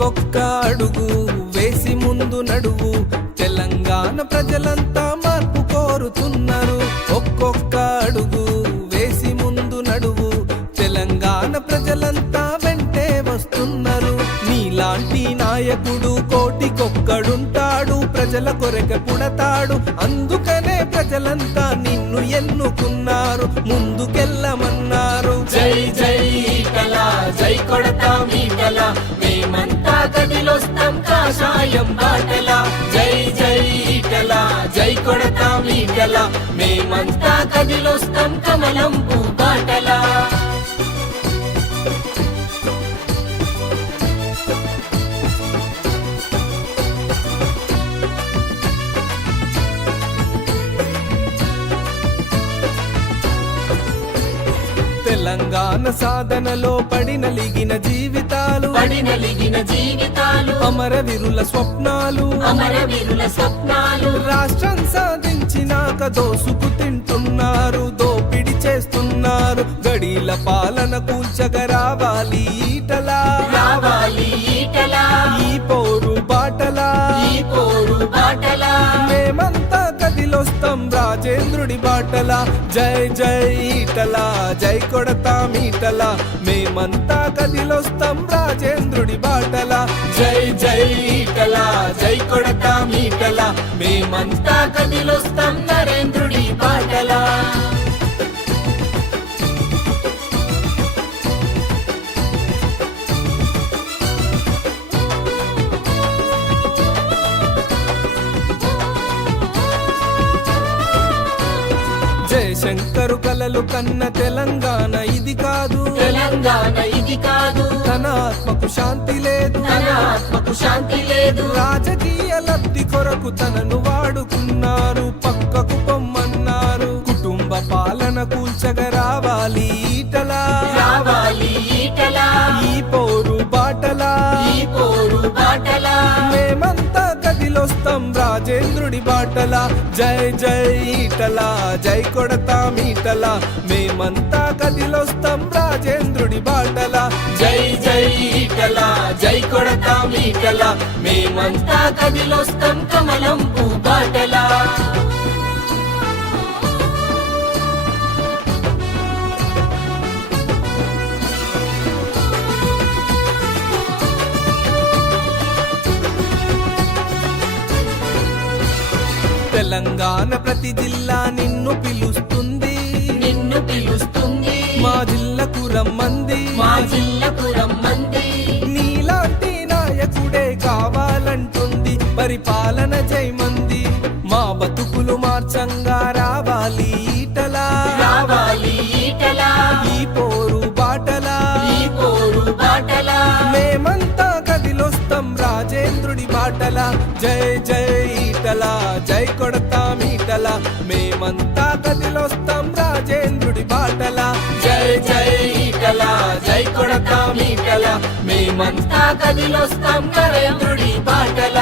ఇంకొక్క అడుగు వేసి ముందు నడువు. తెలంగాణ ప్రజలంతా మార్పు కోరుతున్నారు. ఒక్కొక్క అడుగు వేసి ముందు నడువు. తెలంగాణ ప్రజలంతా వెంటే వస్తున్నారు. నీలాంటి నాయకుడు కోటికొక్కడుంటాడు. ప్రజల కొరక పుడతాడు. అందుకనే ప్రజలంతా నిన్ను ఎన్నుకున్నారు. ముందుకెళ్ళమన్నారు. జై జై కళ జై కొడత. గదిలొస్తాం కాషాయం బాటల. జై జై ఈటల జై కొడతా మీటల మేమంతా కదిలొస్తాం కమలం పూ తెలంగాణ సాధనలో పడినలిగిన జీవితాలు. పడినలిగిన జీవితాలు. అమరవీరుల స్వప్నాలు. అమరవీరుల స్వప్నాలు. రాష్ట్రం సాధించినాక దోసుకు తింటున్నారు దోపిడి చేస్తున్నారు. గడీల పాలన కూల్చగ రావాలి ఈటలా. రావాలి ఈటల. ఈ పోరు బాటలా. ఈ పోరు బాటల. మేమంతా కదిలొస్తాం రాజేంద్రుడి బాటల జై జై ఈటలా జై కొడతా మీటల మేమంతా కదిలొస్తాం రాజేంద్రుడి బాటల జై జై ఈటల జై కొడతా మీటల మేమంతా కదిలొస్తాం జయశంకరు కలలు కన్న తెలంగాణ ఇది కాదు. తెలంగాణ ఇది కాదు. తన ఆత్మకు శాంతి లేదు. తన ఆత్మకు శాంతి లేదు. రాజకీయ లబ్ధి కొరకు తనను వాడుకున్నారు. పక్కకు పొమ్మన్నారు. కుటుంబ పాలన కూల్చగ రావాలి ఈటలా. రావాలి ఈటల. ఈ పోరు బాటలా. ఈ పోరు బాటల. రాజేంద్రుడి బాటల జై జై ఈటల జై కొడతా మీటల మేమంతా కదిలొస్తాం రాజేంద్రుడి బాటల. జై జై ఈటల జై కొడతా మీటల మేమంతా కదిలొస్తాం కమలం తెలంగాణ ప్రతి జిల్లా నిన్ను పిలుస్తుంది. నిన్ను పిలుస్తుంది. మా జిల్లకు రమ్మంది. మా జిల్లకు రమ్మంది. నీలాంటి నాయకుడే కావాలంటుంది. పరిపాలన జయమంది. మా బతుకులు మార్చంగా రావాలి ఈటలా. రావాలి ఈటల. ఈ పోరు బాటలా. ఈ పోరు బాటల. మేమంతా కదిలొస్తాం రాజేంద్రుడి బాటల. జై జై ఈటలా జై కొడతా మీటల. మేమంతా కదిలొస్తాం రాజేంద్రుడి బాటల. జై జై ఈటల జై కొడతా మీటల. మేమంతా కదిలొస్తాం నరేంద్రుడి బాటల.